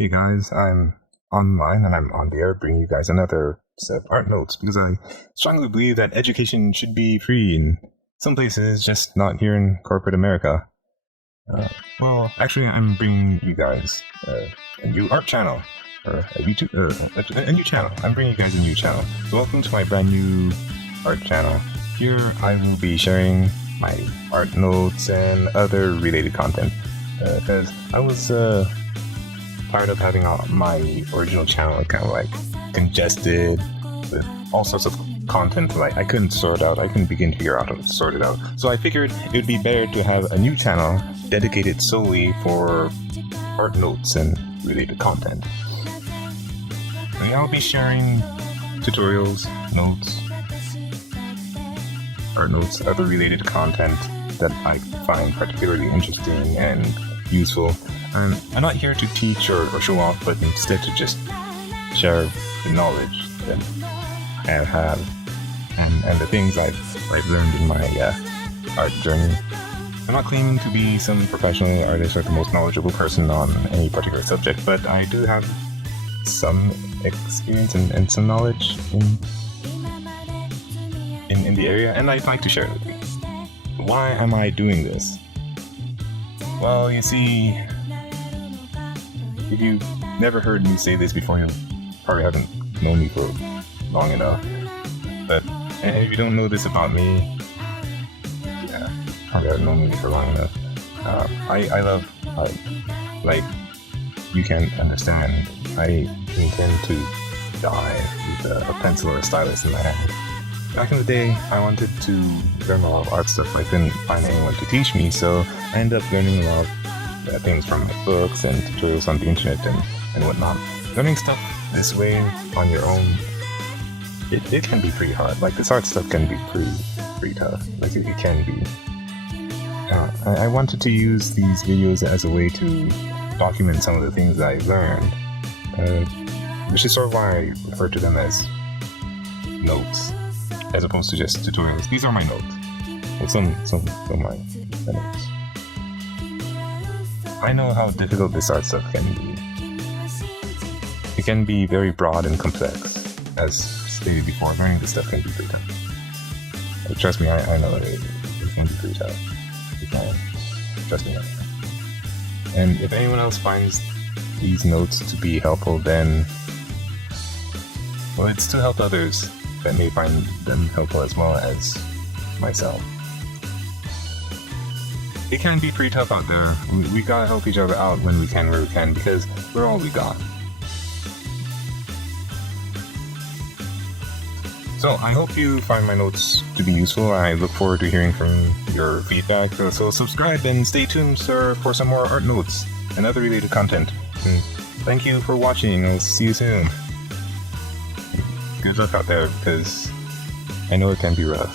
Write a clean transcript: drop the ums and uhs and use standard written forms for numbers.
Hey guys, I'm online and I'm on the air bringing you guys another set of art notes because I strongly believe that education should be free in some places, just not here in corporate America. Actually, I'm bringing you guys a new art channel, or a YouTube, a new channel. I'm bringing you guys a new channel. So welcome to my brand new art channel. Here I will be sharing my art notes and other related content because I was tired of having my original channel kind of like congested with all sorts of content. Like I couldn't sort out, I couldn't begin to figure out how to sort it out. So I figured it would be better to have a new channel dedicated solely for art notes and related content. And I'll be sharing tutorials, notes, art notes, other related content that I find particularly interesting and useful. I'm not here to teach or show off, but instead to just share the knowledge that I have and the things I've learned in my art journey. I'm not claiming to be some professional artist or the most knowledgeable person on any particular subject, but I do have some experience and some knowledge in the area, and I'd like to share it with you. Why am I doing this? Well, you see, if you've never heard me say this before, you probably haven't known me for long enough. But if you don't know this about me, yeah, probably haven't known me for long enough. I love art. Like, you can understand, I intend to die with a pencil or a stylus in my hand. Back in the day, I wanted to learn a lot of art stuff. I couldn't find anyone to teach me, so I ended up learning a lot of things from like books and tutorials on the internet and whatnot. Learning stuff this way on your own, it can be pretty hard. Like this art stuff can be pretty tough. Like it can be. I wanted to use these videos as a way to document some of the things that I learned, which is sort of why I refer to them as notes, as opposed to just tutorials. These are my notes. Well, some of my notes. I know how difficult this art stuff can be. It can be very broad and complex. As stated before, learning this stuff can be pretty tough. Trust me, I know it can be pretty tough. It can. Trust me. And if anyone else finds these notes to be helpful, then, well, it's to help others that may find them helpful as well as myself. It can be pretty tough out there. We gotta help each other out when we can, where we can, because we're all we got. So I hope you find my notes to be useful. I look forward to hearing from your feedback. So subscribe and stay tuned, sir, for some more art notes and other related content. And thank you for watching. I'll see you soon. Good luck out there, because I know it can be rough.